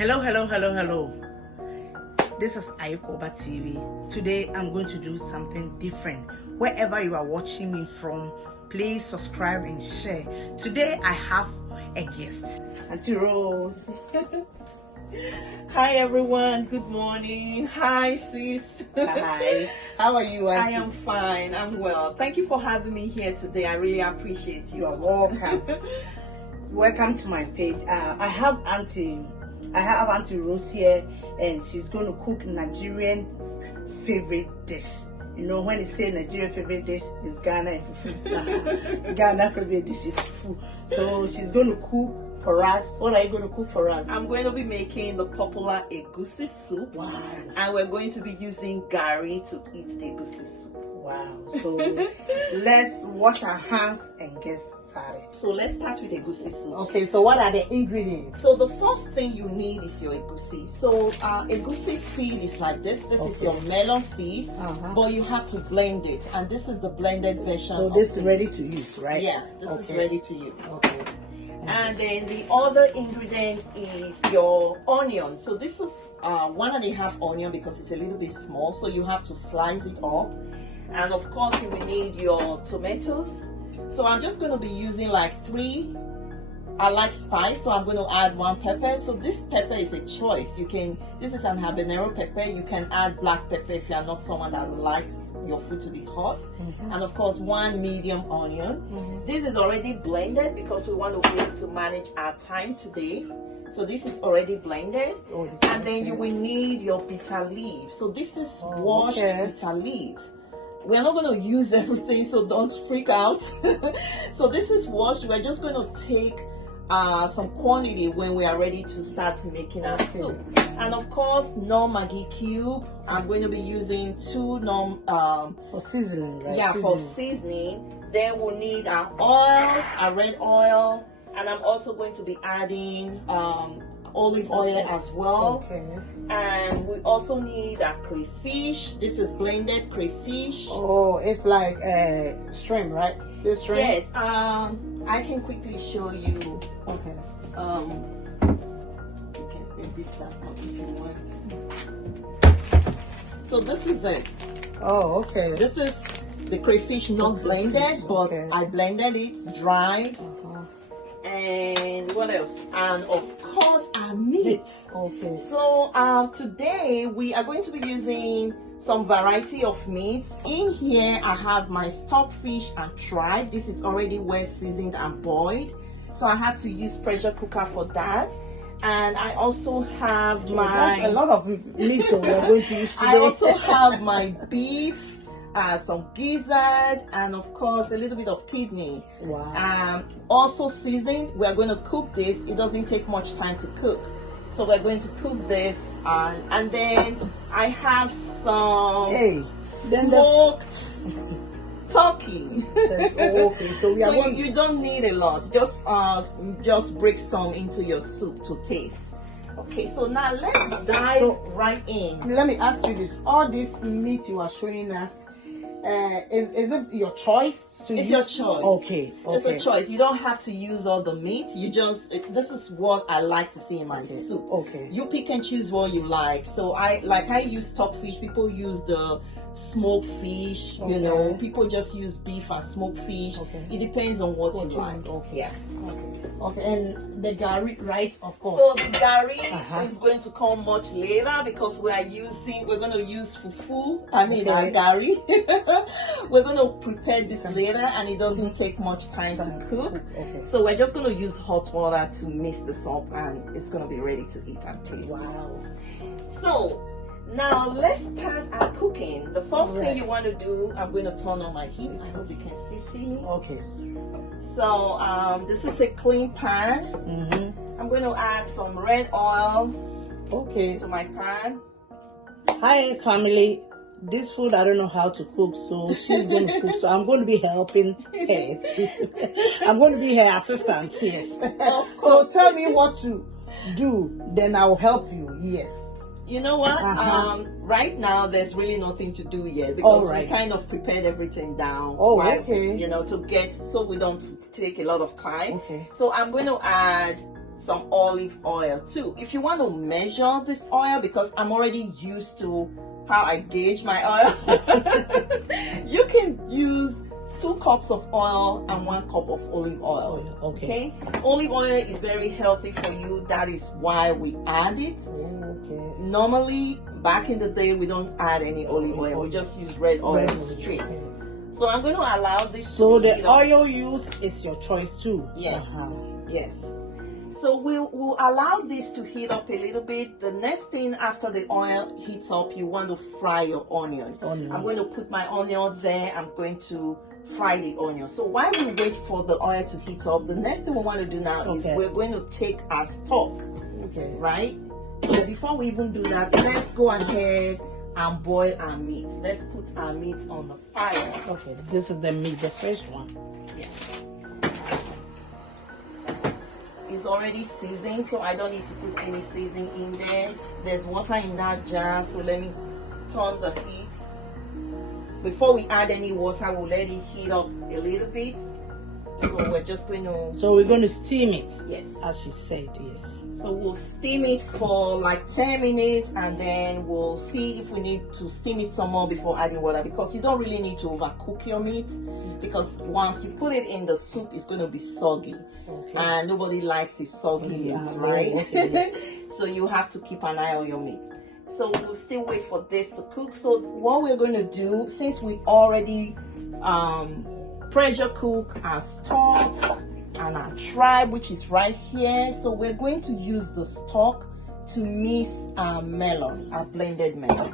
Hello. This is Ayukoba TV. Today I'm going to do something different. Wherever you are watching me from, please subscribe and share. Today I have a guest, Auntie Rose. Hi everyone, good morning. Hi sis. Hi. How are you, Auntie? I am fine, I'm well. Thank you for having me here today. I really appreciate you. You are welcome. Welcome to my page. I have Auntie Rose here, and she's going to cook Nigerian's favorite dish. You know, when you say Nigerian favorite dish, it's Ghana and fufu. Ghana favorite dish is fufu. So she's going to cook for us. What are you going to cook for us? I'm going to be making the popular EGUSI soup. Wow. And we're going to be using gari to eat the EGUSI soup. Wow. So let's wash our hands and get started. So let's start with EGUSI soup. Okay, so what are the ingredients? So the first thing you need is your EGUSI. So EGUSI seed is like this. This is your melon seed, but you have to blend it. And this is the blended version. So this is ready to use, right? Yeah, this is ready to use. Okay. And then the other ingredient is your onion. So this is 1.5 onion because it's a little bit small. So you have to slice it up. And of course you will need your tomatoes. So I'm just going to be using like 3. I like spice, so I'm going to add 1 pepper. So this pepper is a choice. This is an habanero pepper. You can add black pepper if you are not someone that likes your food to be hot. And of course 1 medium onion. This is already blended because we want to be able to manage our time today. So this is already blended. And then you will need your bitter leaf. So this is washed bitter leaf. We're not going to use everything, so don't freak out. So this is washed. We're just going to take some quantity when we are ready to start making our soup. And of course, no Maggi cube. I'm going to be using 2 for seasoning, right? Yeah, for seasoning. Then we'll need our oil, our red oil, and I'm also going to be adding olive oil as well. And we also need a crayfish. This is blended crayfish. Oh, it's like a shrimp, right? This shrimp? Yes. I can quickly show you. Okay. You can edit that out if you want. So this is it. Oh, okay. This is the crayfish, not blended, but I blended it, dried. And what else? And of course our meat. Okay. So today we are going to be using some variety of meats. In here I have my stockfish and tripe. This is already well seasoned and boiled, so I had to use pressure cooker for that. And I also have That's a lot of meat we are going to use today. I also have my beef, some gizzard, and of course a little bit of kidney. Wow. Also seasoned. We are going to cook this. It doesn't take much time to cook, so we're going to cook this, and then I have some smoked turkey. Okay, so we are you don't need a lot. Just break some into your soup to taste. Okay, so now let's dive right in. Let me ask you this: all this meat you are showing us, is it your choice to use? It's your choice. Okay. It's a choice. You don't have to use all the meat. This is what I like to see in my soup. Okay. You pick and choose what you like. So I use stockfish. People use the smoked fish. You know, people just use beef and smoked fish. It depends on what you like. Yeah. Okay, and the gari, right? Of course. So the gari is going to come much later because we're going to use fufu. Our gari. We're going to prepare this later, and it doesn't take much time to cook. So we're just going to use hot water to mix this up, and it's going to be ready to eat and taste. Wow. So now let's start our cooking. The first thing you want to do, I'm going to turn on my heat. I hope you can still see me. Okay. So this is a clean pan. I'm going to add some red oil to my pan. Hi family, this food I don't know how to cook, so she's going to cook, so I'm going to be helping her too. I'm going to be her assistant, yes. So tell me what to do, then I'll help you. Yes. You know what? Right now, there's really nothing to do yet because we kind of prepared everything down. You know, so we don't take a lot of time. So I'm going to add some olive oil too. If you want to measure this oil, because I'm already used to how I gauge my oil, you can use 2 cups of oil and 1 cup of olive oil. Okay. Olive oil is very healthy for you. That is why we add it. Okay. Normally, back in the day, we don't add any olive oil. We just use red oil straight. So I'm going to allow this. So the oil use is your choice too. Yes. Yes. So we'll allow this to heat up a little bit. The next thing after the oil heats up, you want to fry your onion. I'm going to put my onion there. I'm going to fry the onion. So while we wait for the oil to heat up, the next thing we want to do now is we're going to take our stock. Okay. Right? So before we even do that, let's go ahead and boil our meat. Let's put our meat on the fire. Okay, this is the meat, the first one. Yeah. It's already seasoned, so I don't need to put any seasoning in there. There's water in that jar, so let me turn the heat. Before we add any water, we'll let it heat up a little bit. So we're just going to... So we're going to steam it. Yes. As she said, yes. So we'll steam it for like 10 minutes, and then we'll see if we need to steam it some more before adding water, because you don't really need to overcook your meat, because once you put it in the soup, it's going to be soggy. Okay. And nobody likes it soggy meat, right? Okay, yes. So you have to keep an eye on your meat. So we'll still wait for this to cook. So what we're going to do, since we already pressure cook our stock and our tribe, which is right here, so we're going to use the stock to mix our melon, our blended melon,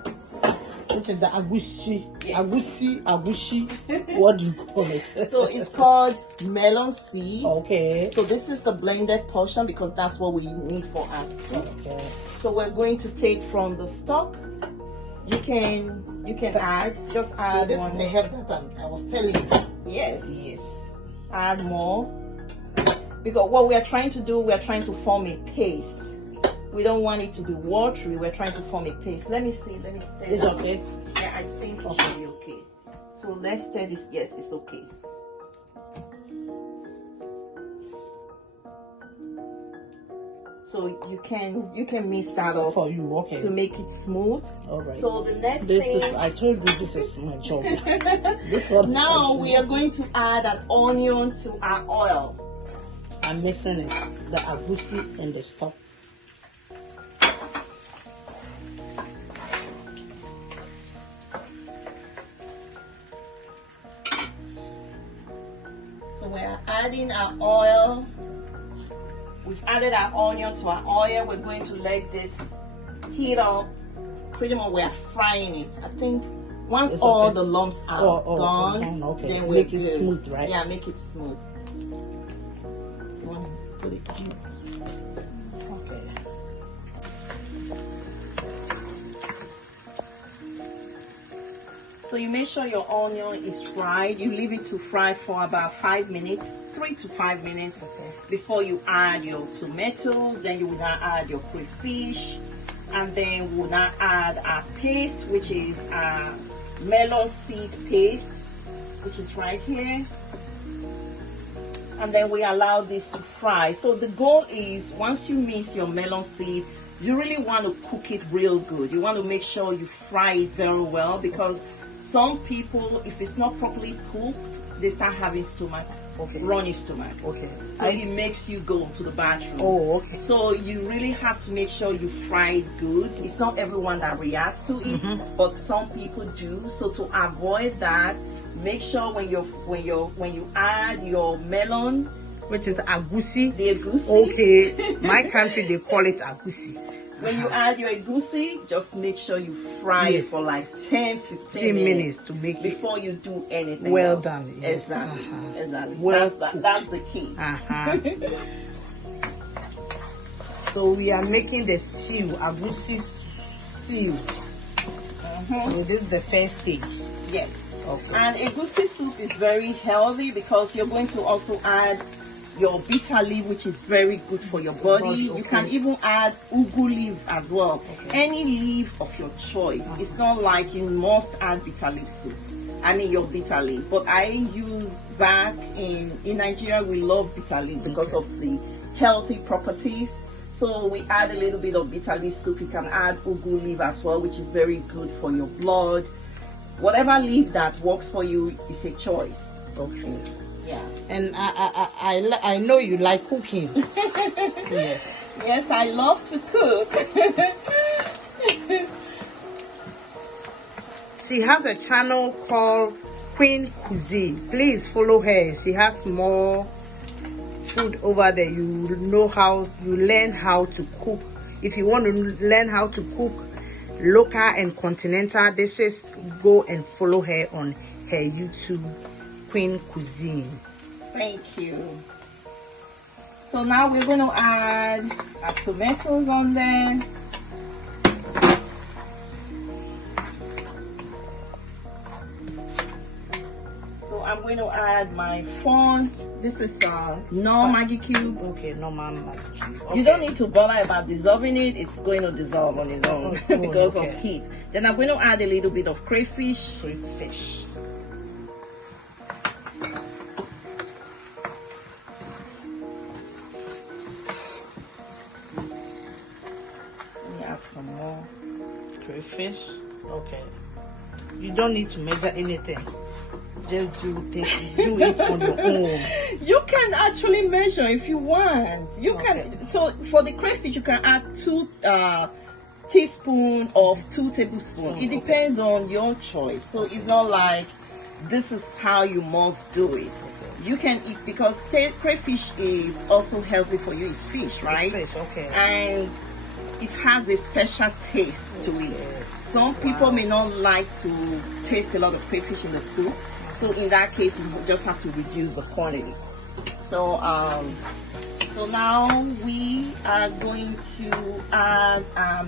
which is the agushi. Yes. Agushi. What do you call it? So it's called melon seed. Okay. So this is the blended portion, because that's what we need for our soup. Okay. So we're going to take from the stock. You can add, just add. So this one. is the herb that I was telling you. Yes. Yes. Add more. Because what we are trying to do, we are trying to form a paste. We don't want it to be watery. We're trying to form a paste. Let me see. Let me stir. It's okay. Yeah, I think it should be okay. So let's stir this. Yes, it's okay. So you can mix that up for you, okay, to make it smooth. All right. So the next I told you this is my job. This one. Now we are going to add an onion to our oil. I'm mixing it, the agusi and the stock. So we are adding our oil. We've added our onion to our oil. We're going to let this heat up. Pretty much we are frying it. I think once all the lumps are gone, okay, then we'll make it smooth, right? Yeah, make it smooth. You want to put it in? Okay. So you make sure your onion is fried. You leave it to fry for about 5 minutes, 3 to 5 minutes, before you add your tomatoes. Then you will now add your crayfish, and then we'll now add our paste, which is our melon seed paste, which is right here. And then we allow this to fry. So the goal is, once you mix your melon seed, you really want to cook it real good. You want to make sure you fry it very well, because some people, if it's not properly cooked, they start having stomach, runny stomach. Okay. So it makes you go to the bathroom. Oh, okay. So you really have to make sure you fry it good. It's not everyone that reacts to it, but some people do. So to avoid that, make sure when you add your melon, which is the agusi. The egusi. Okay. My country, they call it agusi. When you add your egusi, just make sure you fry it for like 10-15 minutes to make before you do anything well else. Done. Yes. Exactly. Exactly. Well that's the key. So we are making the stew, agusi stew. So this is the first stage. Yes. Okay. And egusi soup is very healthy, because you're going to also add your bitter leaf, which is very good for your body. You can even add ugu leaf as well. Any leaf of your choice. It's not like you must add bitter leaf soup. I mean your bitter leaf. But I use back in Nigeria, we love bitter leaf because of the healthy properties. So we add a little bit of bitter leaf soup. You can add ugu leaf as well, which is very good for your blood. Whatever leaf that works for you is a choice. Okay. Yeah. And I know you like cooking. Yes. Yes, I love to cook. She has a channel called CUISIN. Please follow her. She has more food over there. You learn how to cook. If you want to learn how to cook local and continental dishes, go and follow her on her YouTube, CUISIN. Thank you. So now we're going to add our tomatoes on there. So I'm going to add my fond. This is no Maggi cube. Okay, normal Maggi cube. Okay. You don't need to bother about dissolving it. It's going to dissolve on its own because of heat. Then I'm going to add a little bit of crayfish. Crayfish. Add some more crayfish. Okay, you don't need to measure anything, just do it on your own. You can actually measure if you want. You can. So for the crayfish you can add 2 teaspoons or 2 tablespoons. It depends on your choice. So it's not like this is how you must do it. You can eat, because crayfish is also healthy for you. It's fish, right? It's fish, okay. And it has a special taste to it. Some people may not like to taste a lot of crayfish in the soup, so in that case you just have to reduce the quantity. So so now we are going to add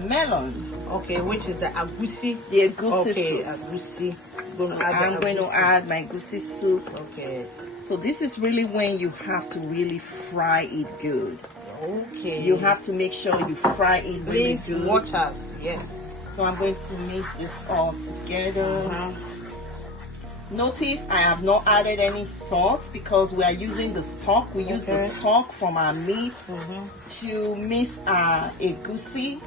melon. Okay, which is the EGUSI. The EGUSI soup. EGUSI. I'm going to add my EGUSI soup. Okay. So this is really when you have to really fry it good. Okay. You have to make sure you fry it really good. Please watch us. Yes. So I'm going to mix this all together. Notice I have not added any salt because we are using the stock. We use the stock from our meat to mix our EGUSI.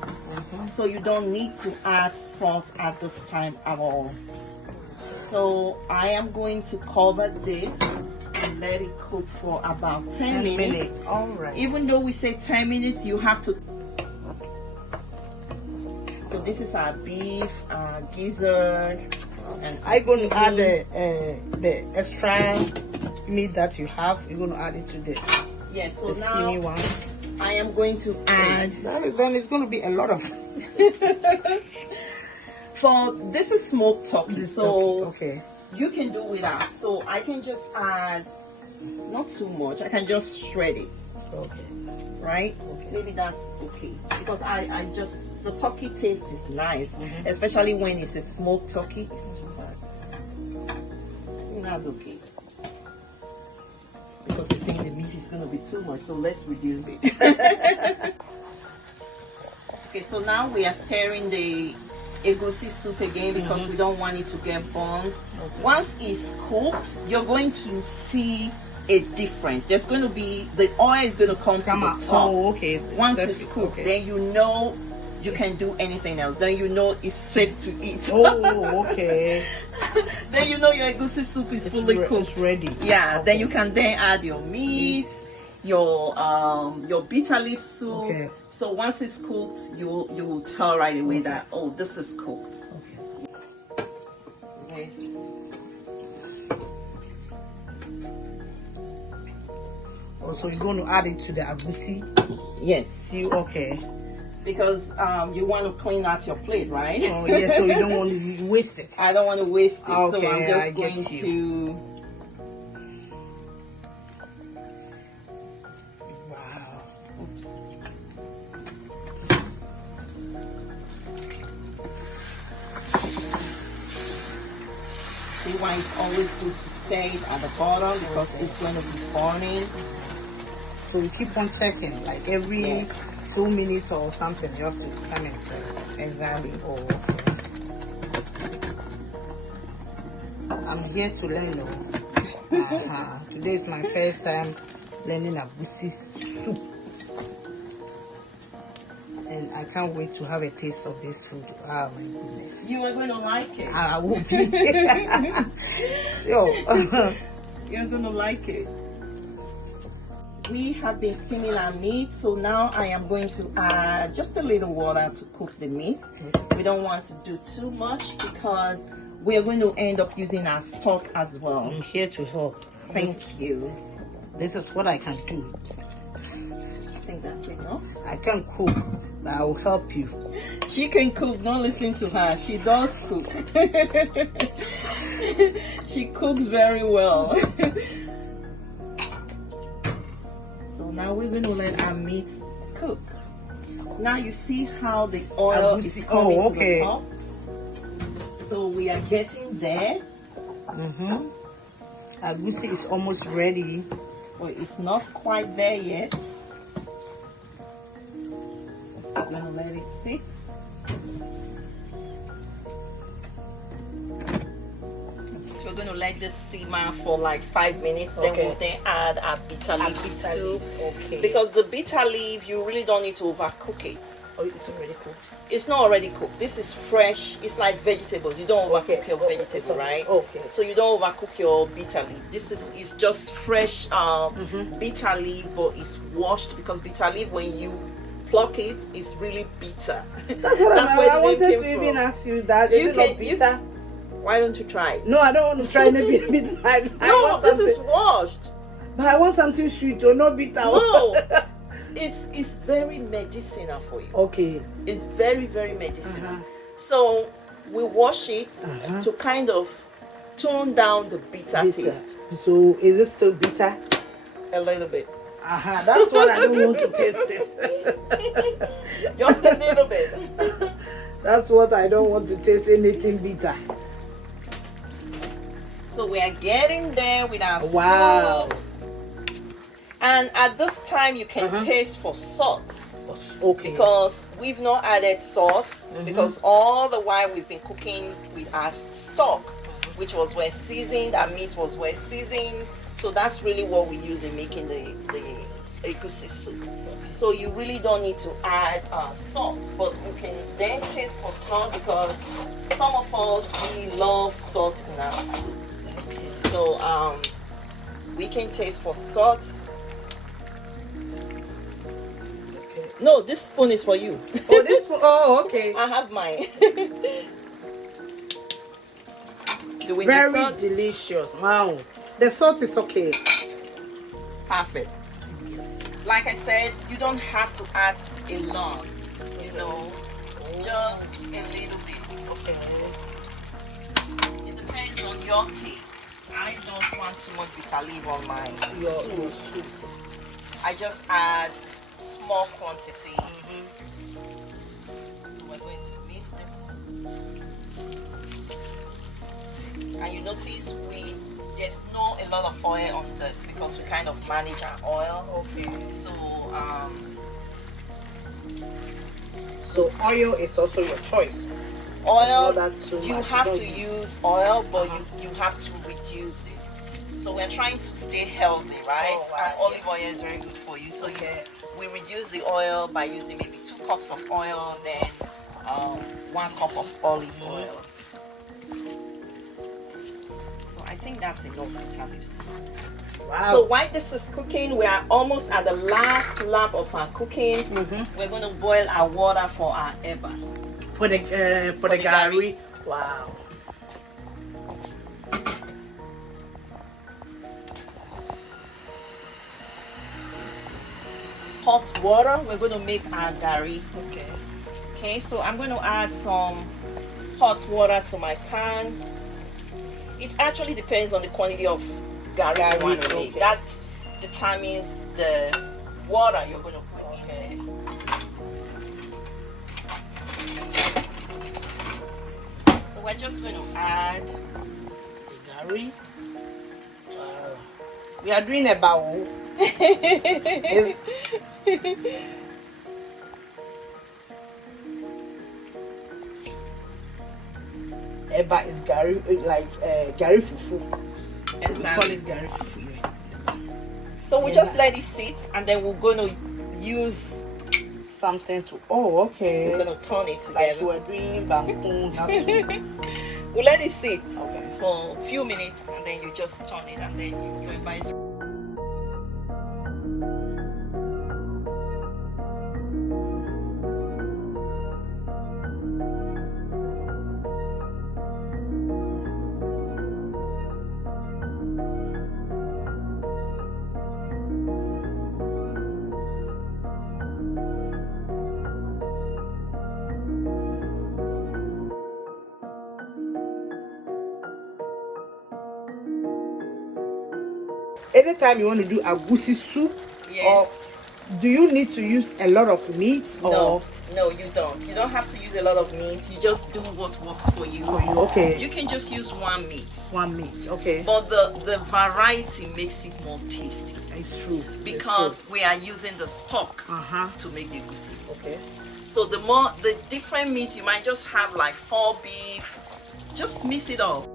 So you don't need to add salt at this time at all. So I am going to cover this and let it cook for about 10 minutes. All right. Even though we say 10 minutes, you have to. So this is our beef, gizzard, and I'm going to add the extra meat that you have. You're going to add it to the so the steamy now one. I am going to add. Then it's going to be a lot of. For this is smoked turkey, so okay. You can do without. So I can just add not too much. I can just shred it. Okay. Right? Okay. Maybe that's okay. Because I just, the turkey taste is nice. Especially when it's a smoked turkey. I think that's okay. Because we're saying the meat is going to be too much. So let's reduce it. Okay, so now we are stirring the EGUSI soup again because we don't want it to get burnt. Once it's cooked, you're going to see a difference. There's going to be, the oil is going to come to the top. Once it's cooked, then you know you can do anything else. Then you know it's safe to eat. Then you know your EGUSI soup is fully cooked. It's ready. Yeah, then you can then add your meat, your bitter leaf soup. So once it's cooked, you will tell right away that, oh, this is cooked. Yes. Also, you're going to add it to the EGUSI? Yes. See, because you want to clean out your plate, right? Oh, yes, so you don't want to waste it. I don't want to waste it, so I'm just I going to... Wow. Oops. See why it's always good to stay at the bottom because it's going to be forming. So you keep on checking, like every 2 minutes or something, you have to come and stir. Exactly. I'm here to learn. Today is my first time learning EGUSI soup. I can't wait to have a taste of this food. Oh my goodness. You are going to like it. I will be. Sure. You're going to like it. We have been steaming our meat, so now I am going to add just a little water to cook the meat. We don't want to do too much because we are going to end up using our stock as well. I'm here to help. Thank you. This is what I can do. I think that's enough. I can cook, but I will help you. She can cook, don't listen to her. She does cook. She cooks very well. So now we're going to let our meat cook. Now you see how the oil is coming to the top. So we are getting there. EGUSI is almost ready. Well, it's not quite there yet. Just going to let it sit. So we're going to let this simmer for like 5 minutes. Then we'll add our bitter leaf soup. Because the bitter leaf, you really don't need to overcook it. Oh, it's already cooked? It's not already cooked. This is fresh. It's like vegetables. You don't overcook your vegetable, right? So you don't overcook your bitter leaf. This is just fresh bitter leaf, but it's washed, because bitter leaf, when you pluck it, it's really bitter. That's what I wanted to even ask you. That is it not bitter? Why don't you try it? No, I don't want to try any bitter. No, this is washed. But I want something sweet or not bitter. No. It's very medicinal for you. Okay. It's very, very medicinal. So we wash it to kind of tone down the bitter taste. So is it still bitter? A little bit. That's what I don't want to taste it. Just a little bit. That's what I don't want to taste, anything bitter. So we are getting there with our soup. And at this time, you can taste for salt. Because we've not added salt. Because all the while we've been cooking with our stock, which was well seasoned. Our meat was well seasoned. So that's really what we use in making the EGUSI soup. So you really don't need to add salt. But you can then taste for salt, because some of us, we love salt in our soup. So we can taste for salt. No, this spoon is for you. Oh, this spoon. Oh, okay. I have mine. Very delicious. Wow. The salt is okay. Perfect. Yes. Like I said, you don't have to add a lot. You know, just a little bit. Okay. It depends on your taste. I don't want too much bitter leaf on my soup. I just add small quantity. So we're going to mix this. And you notice there's not a lot of oil on this, because we kind of manage our oil. So oil is also your choice. Oil, you have to use oil, but you have to reduce it. So we're trying to stay healthy, right? And olive oil is very good for you. So we reduce the oil by using maybe 2 cups of oil, then 1 cup of olive oil. So I think that's enough bitter leaf soup. Wow. So while this is cooking, we are almost at the last lap of our cooking. We're going to boil our water for our EBA. For the gari. Wow. Hot water, we're going to make our gari. Okay, so I'm going to add some hot water to my pan. It actually depends on the quantity of gari you want to make. That determines the water you're going to put in there. So we're just going to add the gari. Wow. We are doing a bowl. Eba is gari, like gari fufu. Exactly. We call it gari fufu. So we just let it sit, and then we're going to use something to. Oh, okay. We're gonna turn it Like together. you were doing bamboo. Have to. We'll let it sit Okay. for a few minutes, and then you just turn it, and then your eba is. Anytime you want to do egusi soup, Yes. or do you need to use a lot of meat? Or No, you don't. You don't have to use a lot of meat. You just do what works for you. Okay. You can just use one meat. One meat, okay. But the variety makes it more tasty. It's true. Because we are using the stock Uh-huh. to make the egusi. Okay. So the different meat, you might just have like 4 beef. Just mix it all.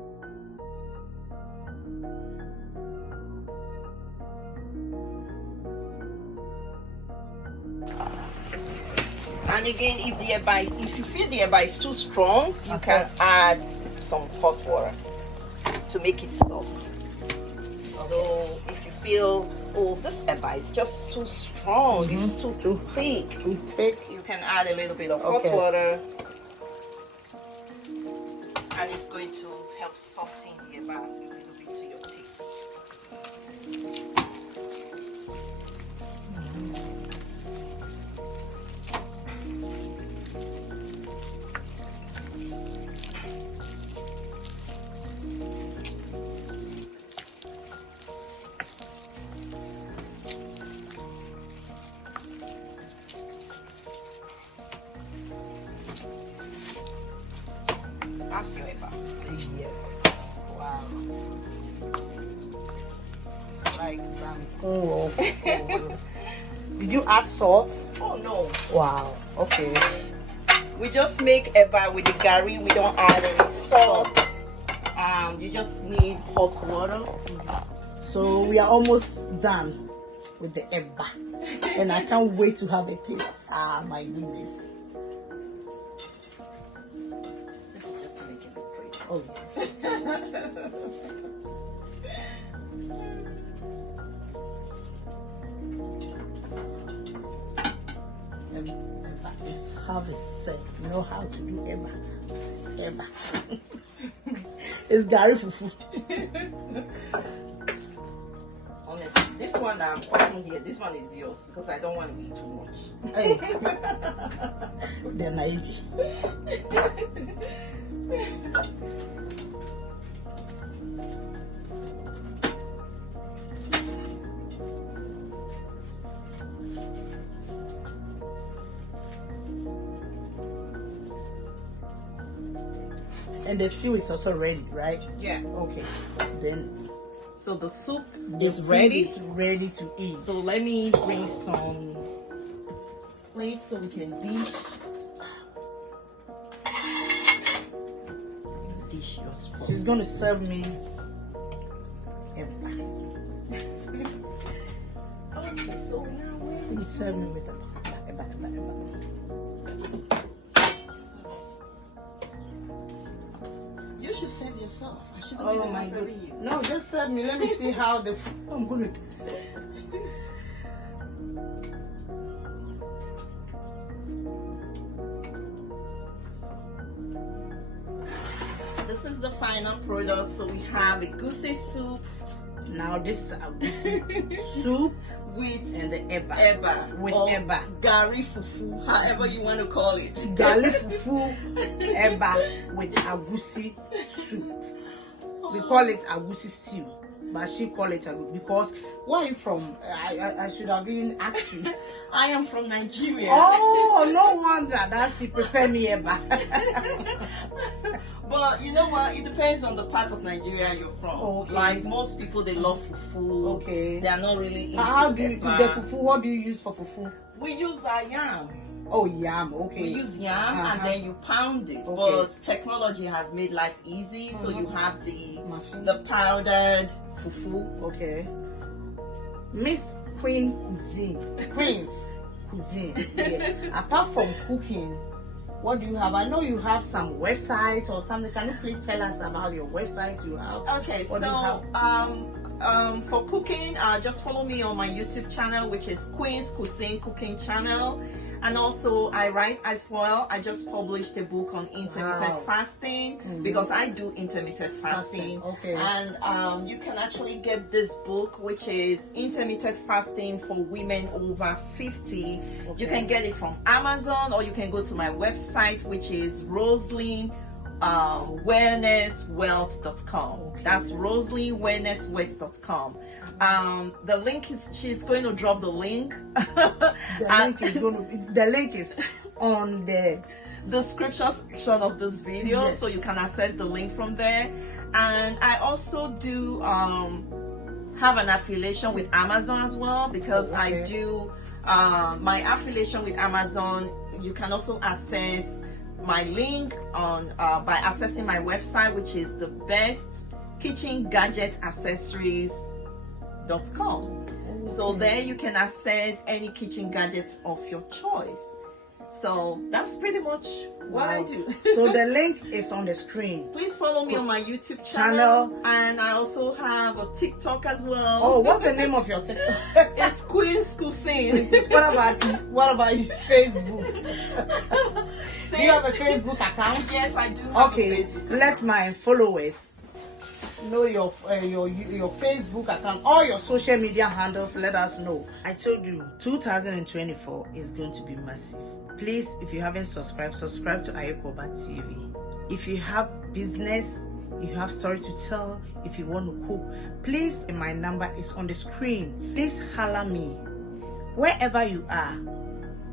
And again, if you feel the eba is too strong, you can add some hot water to make it soft. So if you feel, oh, this eba is just too strong, it's too thick, you can add a little bit of hot water, and it's going to help soften the eba a little bit to your taste. That's your eba. Yes. Wow. It's like bamboo. Did you add salt? Oh no. Wow. Okay. We just make eba with the gari. We don't add any salt. You just need hot water. So we are almost done with the eba, and I can't wait to have a taste. Ah, my goodness. This is just making it pretty. Oh yes. Eba is how it's said. Know how to do eba. Eba. It's gari fufu. Honestly, this one that I'm putting here, this one is yours because I don't want to eat too much. Hey. They're naive. And the stew is also ready, right? Yeah. Okay. Then So the soup the is food ready. is ready to eat. So let me bring some plates so we can dish. Dish yours first. She's gonna serve me eba. Okay, so now You serve me with eba. you should serve yourself. I shouldn't be Oh the my one serving goodness. you. No, just serve me. Let me see how the food. I'm gonna taste it. This is the final product. So we have a egusi soup Now this is egusi soup with and the eba. eba With or eba. gari fufu, however you want to call it. Garlic fufu eba with egusi soup. We call it egusi stew, but she call it egusi because where are you from? I should have even asked you. I am from Nigeria. Oh, no wonder that she prepared me eba. But you know what? It depends on the part of Nigeria you're from. Okay. Like most people, they love fufu. Okay. They are not really into How do you the eba. fufu? What do you use for fufu? We use yam. Oh, yam. Okay. We use yam and then you pound it. Okay. But technology has made life easy, so you have the Machine. powdered fufu. Okay. Miss Queen Cuisine. Queens. cuisine. Yeah. Apart from cooking, what do you have? I know you have some websites or something. Can you please tell us about your website you have? Okay, What do you so for cooking, just follow me on my YouTube channel, which is CUISIN cooking channel. And also I write as well. I just published a book on intermittent fasting because I do intermittent fasting. Okay. And you can actually get this book, which is Intermittent Fasting for Women Over 50. Okay. You can get it from Amazon, or you can go to my website, which is wellnesswealth.com. Okay. That's wellnesswealth.com. The link is, she's going to drop the link. The link is on the description section of this video, yes. so you can access the link from there. And I also do have an affiliation with Amazon as well, because I do my affiliation with Amazon. You can also access my link on by accessing my website, which is the best kitchen gadget accessories.com. So there you can access any kitchen gadgets of your choice. So that's pretty much what I do. So the link is on the screen. Please follow me on my YouTube channel, and I also have a TikTok as well. Oh, what's the name of your TikTok? It's CUISIN. What about Facebook? Do you have a Facebook account? Yes, I do have okay, a Facebook account. Let my followers know your Facebook account, all your social media handles. Let us know. I told you 2024 is going to be massive. Please, if you haven't subscribe to Ayokoba TV. If you have business, you have story to tell, if you want to cook, please, my number is on the screen. Please holler me. Wherever you are,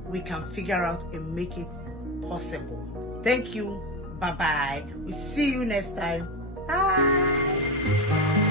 we can figure out and make it possible. Thank you. Bye bye. We'll see you next time. Bye.